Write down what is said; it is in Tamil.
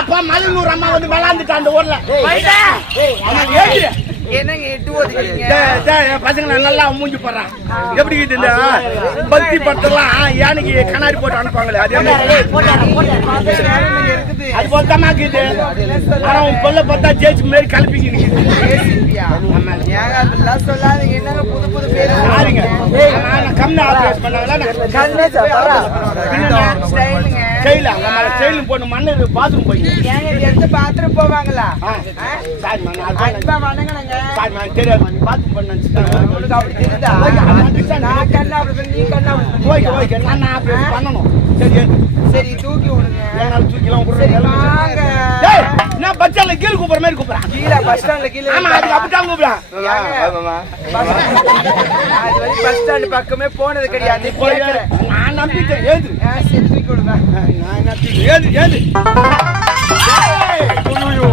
அப்பா மலையூர் அம்மா வந்து விளாண்டுட்டா அந்த ஊர்ல என்னங்க 8 ஓதுறீங்க பசங்க நல்லா மூஞ்சி போடுறான் எப்படி இந்த பக்தி படத்தெல்லாம் யானைக்கு கண்ணாடி போட்டு அனுப்பாங்களே அது அது போலதான் இருக்குது ஆனா உன் பொல்ல பார்த்தா ஜெயிச்சு மாரி கலப்பிக்கு சொல்லாதீங்க என்னங்க புது புது பேரு கம்மி ஆபரேஷன் பண்ணாங்களா போட்டு மண்ணு பாத்ரூம் போய் எடுத்து பாத்ரூம் போவாங்களா தெரியாது பாத்ரூம் பண்ண அப்படி தெரியுதா நான் கண்ணா நீ கண்ணா பண்ணணும் சரி சரி தூக்கி விடுங்க தூக்கிலாம் நான் பஸ் ஸ்டாண்ட்ல கீழே கூப்பிடுற மாதிரி கூப்பிடுறேன் கீழே பஸ் ஸ்டாண்ட்ல கீழே ஆமா அதுக்கு அப்படிதான் கூப்பிடுறேன் பஸ் ஸ்டாண்ட் பக்கமே போனது கிடையாது நான் நம்பிட்டேன் ஏது சரி தூக்கி விடுங்க நான் ஏது